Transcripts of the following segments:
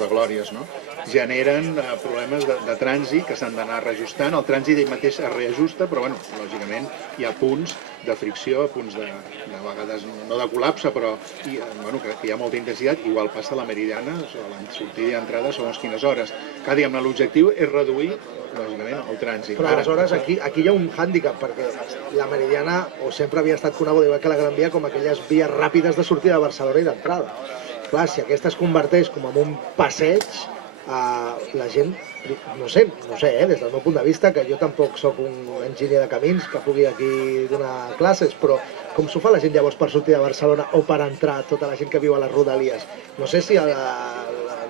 de glòries, no? Generen problemes de trànsit que s'han d'anar reajustant. El trànsit ell mateix es reajusta, però, bueno, lògicament hi ha punts de fricció, punts de vegades no de col·lapse, però bueno, que hi ha molta intensitat. Igual passa a la Meridiana, la sortida i entrada segons quines hores. Que, diguem-ne, l'objectiu és reduir, lògicament, el trànsit. Però aleshores aquí hi ha un hàndicap, perquè la Meridiana sempre havia estat coneguda, igual que la Gran Via, com aquelles vies ràpides de sortida de Barcelona i d'entrada. Clar, si aquesta es converteix com en un passeig, la gent, no sé, des del meu punt de vista, que jo tampoc sóc un enginyer de camins que pugui aquí donar classes, però com s'ho fa la gent llavors per sortir de Barcelona o per entrar tota la gent que viu a les Rodalies? No sé si el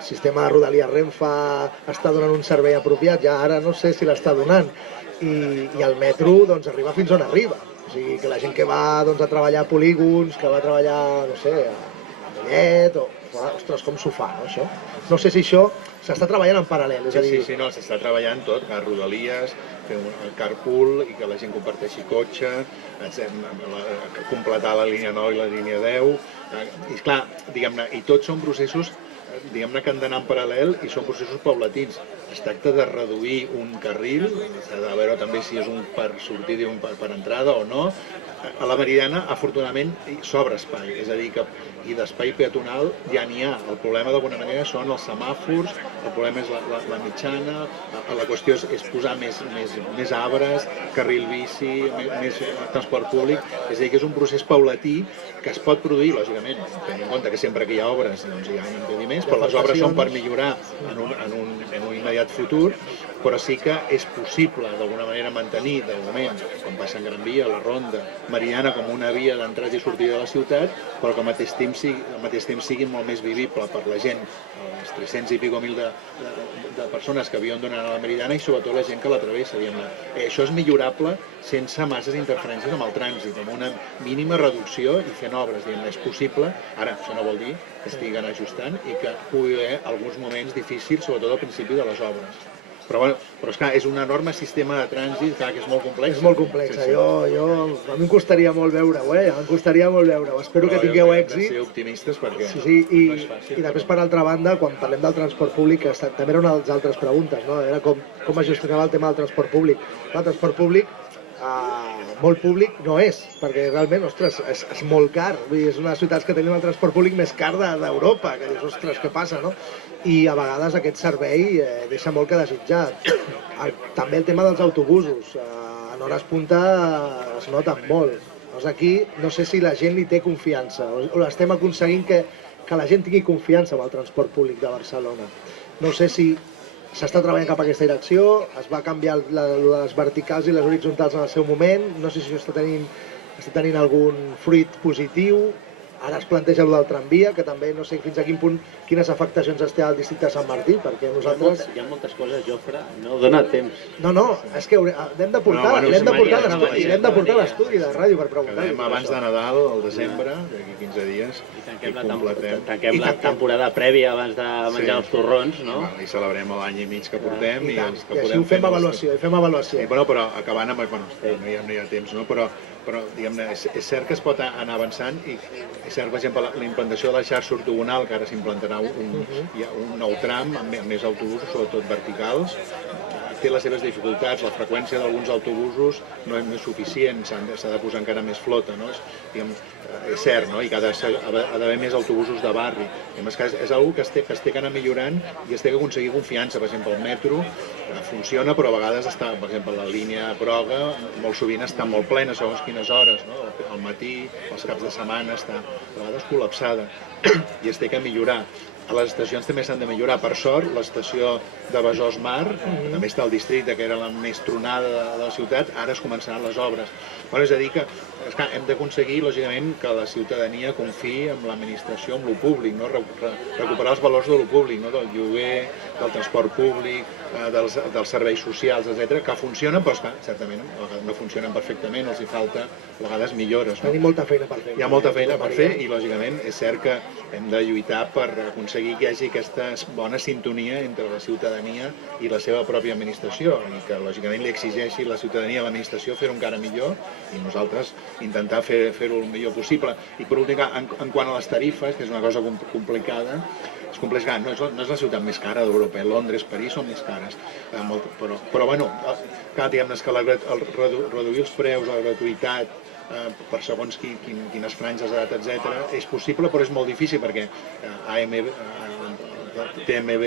sistema de Rodalies Renfe està donant un servei apropiat, ja ara no sé si l'està donant, i el metro doncs arriba fins on arriba. O sigui, que la gent que va a treballar a polígons, que va a treballar, no sé, Mollet, ostres, com s'ho fa, no, això? No sé si això s'està treballant en paral·lel, és a dir... Sí, no, s'està treballant tot, a Rodalies, fer un carpool i que la gent comparteixi cotxe, completar la línia 9 i la línia 10, i clar, diguem-ne, i tots són processos, diguem-ne, que han d'anar en paral·lel i són processos paulatins. Es tracta de reduir un carril, s'ha de veure també si és un per sortida i un per entrada o no. A la Meridiana, afortunadament, s'obre espai, és a dir, que i d'espai peatonal ja n'hi ha. El problema d'alguna manera són els semàfors, el problema és la mitjana, la qüestió és posar més arbres, carril bici, més transport públic, és a dir, que és un procés paulatí que es pot produir, lògicament, tenint en compte que sempre que hi ha obres doncs hi ha impediments, però les obres són per millorar en un immediat futur, però sí que és possible d'alguna manera mantenir, de moment, com passa en Gran Via, la Ronda, Meridiana com una via d'entrada i sortida de la ciutat, però que al mateix temps sigui molt més vivible per la gent, els 300 i pico mil de persones que viuen donant a la Meridiana i sobretot la gent que la travessa. Això és millorable sense masses interferències amb el trànsit, amb una mínima reducció i fent obres, és possible. Ara, això no vol dir que estiguen ajustant i que pugui haver alguns moments difícils, sobretot al principi de les obres. Però esclar, és un enorme sistema de trànsit, clar, que és molt complex. És molt complex, a mi em costaria molt veure-ho, espero que tingueu èxit. Hem de ser optimistes perquè no és fàcil. I després, per altra banda, quan parlem del transport públic, també era una de les altres preguntes, no? Era com es gestionava el tema del transport públic. El transport públic, molt públic no és, perquè realment, ostres, és molt car. Vull dir, és una de les ciutats que tenim el transport públic més car d'Europa, que dius, ostres, què passa, no? I a vegades aquest servei deixa molt que desitjar. També el tema dels autobusos, en hores punta es noten molt. Doncs aquí no sé si la gent li té confiança, o estem aconseguint que la gent tingui confiança en el transport públic de Barcelona. No sé si s'està treballant cap a aquesta direcció, es va canviar les verticals i les horitzontals en el seu moment, no sé si està tenint algun fruit positiu. Ara es planteja el del tramvia, que també no sé fins a quin punt, quines afectacions es té al districte de Sant Martí, perquè nosaltres... Hi ha moltes coses, Jofre, no dona temps. No, és que l'hem de portar l'estudi de ràdio per preguntar-li. Quedem abans de Nadal, al desembre, d'aquí 15 dies, i completem. Tanquem la temporada prèvia abans de menjar els torrons, no? I celebrem l'any i mig que portem. I així ho fem avaluació, Però acabant amb... no hi ha temps, no? Però diguem-ne, és cert que es pot anar avançant i és cert, per exemple, la implantació de la xarxa ortogonal, que ara s'implantarà un nou tram amb més autobusos, sobretot verticals, té les seves dificultats, la freqüència d'alguns autobusos no és suficient, s'ha de posar encara més flota, no? És cert, no? I ha d'haver més autobusos de barri. És una cosa que es té que anar millorant i es té que aconseguir confiança. Per exemple, el metro funciona, però a vegades està, per exemple, la línia groga molt sovint està molt plena, segons quines hores, no? Al matí, els caps de setmana està a vegades col·lapsada i es té que millorar. A les estacions també s'han de millorar. Per sort, l'estació de Besòs Mar, que també està al districte, que era la més tronada de la ciutat, ara es començaran les obres. És a dir que hem d'aconseguir, lògicament, que la ciutadania confiï en l'administració, en lo públic, no? Recuperar els valors de lo públic, no? Del lloguer, del transport públic, dels serveis socials, etc., que funcionen, però certament no funcionen perfectament, els hi falta a vegades millores. Tenim molta feina per fer. Hi ha molta feina per fer i, lògicament, és cert que hem de lluitar per aconseguir que hi hagi aquesta bona sintonia entre la ciutadania i la seva pròpia administració i que, lògicament, li exigeixi la ciutadania a l'administració fer-ho encara millor i nosaltres intentar fer-ho el millor possible. I, per últim, en quant a les tarifes, que és una cosa complicada, els complexos, no és la ciutat més cara d'Europa, Londres, París són més cares, però bueno, clar, diguem-ne que reduir els preus, la gratuïtat, per segons quines franges d'edat, etc., és possible, però és molt difícil perquè TMB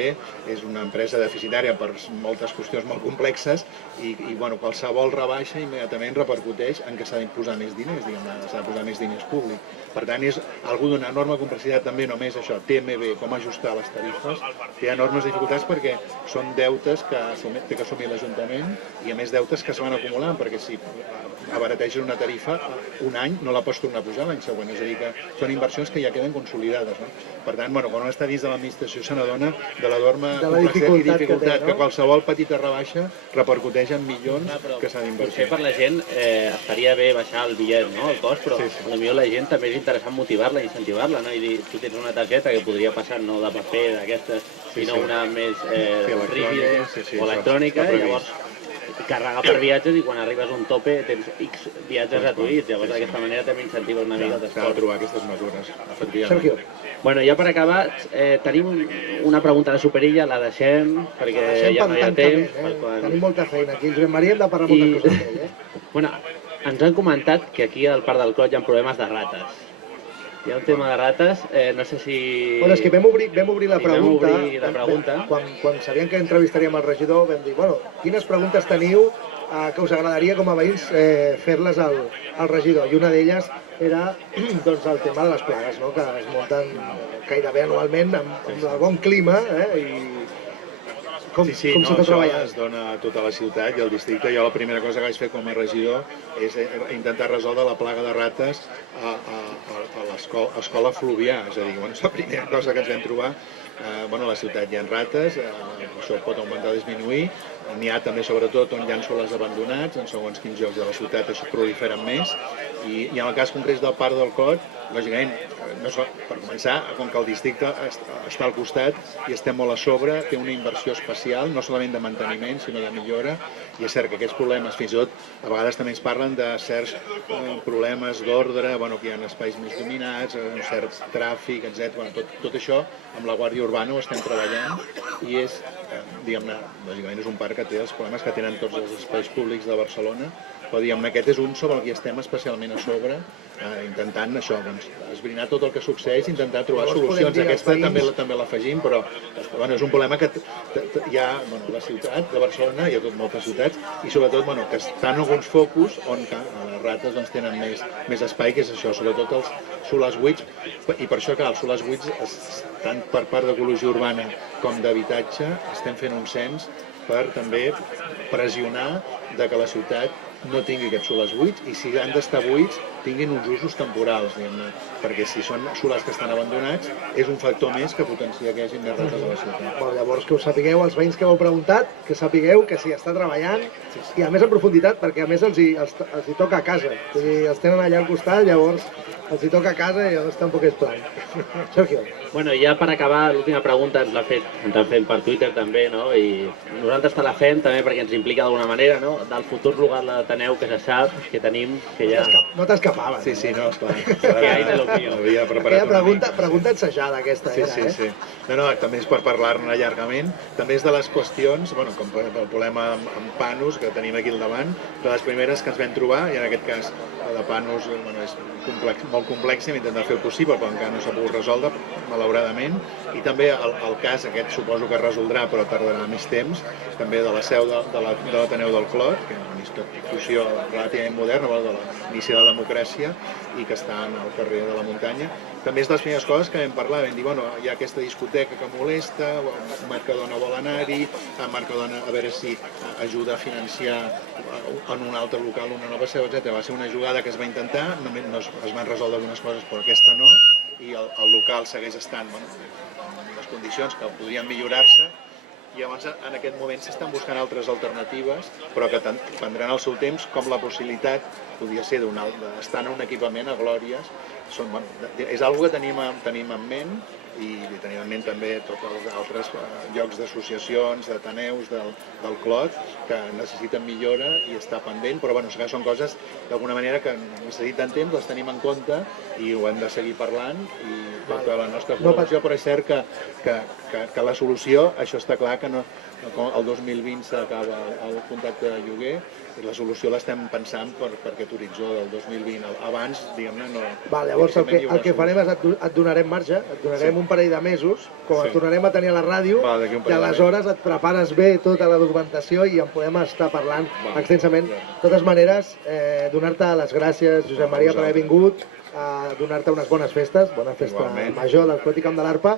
és una empresa deficitària per moltes qüestions molt complexes i bueno, qualsevol rebaixa immediatament repercuteix en que s'ha de posar més diners, s'ha de posar més diners públics. Per tant, és algú d'una enorme complexitat també, només això, TMB, com ajustar les tarifes, té enormes dificultats perquè són deutes que té que assumir l'Ajuntament i a més deutes que es van acumulant, perquè si abarateixen una tarifa un any no la pots tornar a pujar l'any següent, és a dir que són inversions que ja queden consolidades, no? Per tant, bueno, quan un està dins de l'administració se n'adona de l'enorme complexitat i dificultat que qualsevol petita rebaixa repercuteix en milions que s'ha d'invertir. Potser per la gent estaria bé baixar el bitllet, no? El cost, però potser la gent també és interessant motivar-la, incentivar-la, no? I dir, tu tens una targeta que podria passar no de paper d'aquestes, sinó una més rígida o electrònica, i llavors carregar per viatges i quan arribes a un tope tens X viatges gratuïts, llavors d'aquesta manera també incentiva una mica d'esport. Cal trobar aquestes mesures, efectivament. Sergio. Bueno, ja per acabar, tenim una pregunta de Superilla, la deixem, perquè ja no hi ha temps. Tenim molta feina aquí, Josep Maria, hem de parlar moltes coses amb ell, Bueno, ens han comentat que aquí al Parc del Clot hi ha problemes de rates. Hi ha un tema de rates, no sé si... Bueno, és que vam obrir la pregunta. Quan sabíem que entrevistaríem el regidor, vam dir, bueno, quines preguntes teniu que us agradaria com a veïns fer-les al regidor? I una d'elles era doncs, el tema de les plagues, no? Que es munten gairebé anualment amb el bon clima i com s'ha de treballar. Es dona a tota la ciutat i al districte. Jo la primera cosa que vaig fer com a regidor és intentar resoldre la plaga de rates a l'escola Fluvià. És a dir, és la primera cosa que ens vam trobar. A la ciutat hi ha rates, això pot augmentar o disminuir. N'hi ha també, sobretot, on hi ha solars abandonats, en segons quins llocs de la ciutat això proliferen més. I en el cas concret del Parc del Clot, lògicament, per començar, com que el districte està al costat i estem molt a sobre, té una inversió especial, no solament de manteniment, sinó de millora, i és cert que aquests problemes, fins i tot, a vegades també ens parlen de certs problemes d'ordre, que hi ha espais més dominats, un cert tràfic, etc. Tot això, amb la Guàrdia Urbana ho estem treballant i és, diguem-ne, lògicament és un parc que té els problemes que tenen tots els espais públics de Barcelona, però diguem-ne, aquest és un sobre el que estem especialment a sobre, intentant això, esbrinar tot el que succeeix, intentar trobar solucions. Aquesta també l'afegim, però és un problema que hi ha la ciutat de Barcelona, hi ha moltes ciutats, i sobretot que estan alguns focus on les rates tenen més espai, que és això, sobretot els solars buits, i per això que els solars buits, tant per part d'ecologia urbana com d'habitatge, estem fent un cens per també pressionar que la ciutat no tingui aquests solars buits i si han d'estar buits tinguin uns usos temporals, perquè si són solars que estan abandonats és un factor més que potencia que hi hagi més rates a la ciutat. Llavors que ho sapigueu, els veïns que m'heu preguntat, que sapigueu que s'hi està treballant i a més en profunditat, perquè a més els hi toca a casa, els tenen allà al costat, llavors els hi toca a casa i llavors tampoc és plan. Sergio. Bueno, ja per acabar, l'última pregunta ens han fet per Twitter també, no? I nosaltres te la fem també perquè ens implica d'alguna manera, no? Del futur lugar de l'Ateneu que se sap, que tenim, que ja... No t'escapaves. Sí, no, esclar. Que hay de lo mío. Havia preparat una mica. Pregunta ensajada aquesta era, Sí. No, també és per parlar-ne llargament. També és de les qüestions, com el problema amb Panos, que tenim aquí al davant, de les primeres que ens vam trobar, i en aquest cas de Panos és molt complex, hem intentat fer el possible, però encara no s'ha pogut resoldre, malauradament, i també el cas, aquest suposo que es resoldrà, però tardarà més temps, també de la seu de l'Ateneu del Clot, que és una institució relativament moderna, de l'inici de la democràcia, i que està al carrer de la Muntanya. També és de les primeres coses que vam parlar, vam dir, hi ha aquesta discoteca que molesta, Mercadona vol anar-hi, Mercadona a veure si ajuda a financiar en un altre local una nova seu, etc. Va ser una jugada que es va intentar, només es van resoldre algunes coses, però aquesta no, i el local segueix estant en les condicions que podrien millorar-se, i llavors en aquest moment s'estan buscant altres alternatives, però que prendran el seu temps, com la possibilitat, podria ser d'estar en un equipament a Glòries, és algo que tenim en ment, i tenim en ment també tots els altres llocs d'associacions, d'ateneus, del Clot, que necessiten millora i està pendent, però que són coses d'alguna manera que necessiten temps, les tenim en compte i ho hem de seguir parlant i tota la nostra col·laboració, però és cert que la solució, això està clar que no, el 2020 s'acaba el contracte de lloguer i la solució l'estem pensant per aquest horitzó del 2020. Abans, diguem-ne, no... Llavors el que farem és et donarem marge, et donarem un parell de mesos, com et tornarem a tenir a la ràdio, i aleshores et prepares bé tota la documentació i en podem estar parlant extensament. De totes maneres, donar-te les gràcies, Josep Maria, per haver vingut, donar-te unes bones festes, bona festa major del Clot i Camp de l'Arpa,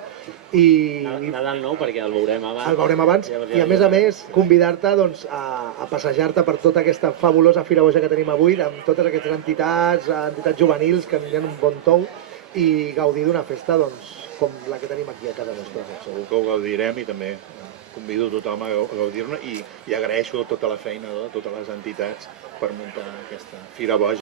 i... Nadal no, perquè el veurem abans. El veurem abans, i a més, convidar-te a passejar-te per tota aquesta fabulosa Fira Boja que tenim avui, amb totes aquestes entitats juvenils que aniran un bon tou, i gaudir d'una festa com la que tenim aquí a casa nostra. Segur que ho gaudirem i també convido tothom a gaudir-ne i agraeixo tota la feina de totes les entitats per muntar aquesta Fira Boja.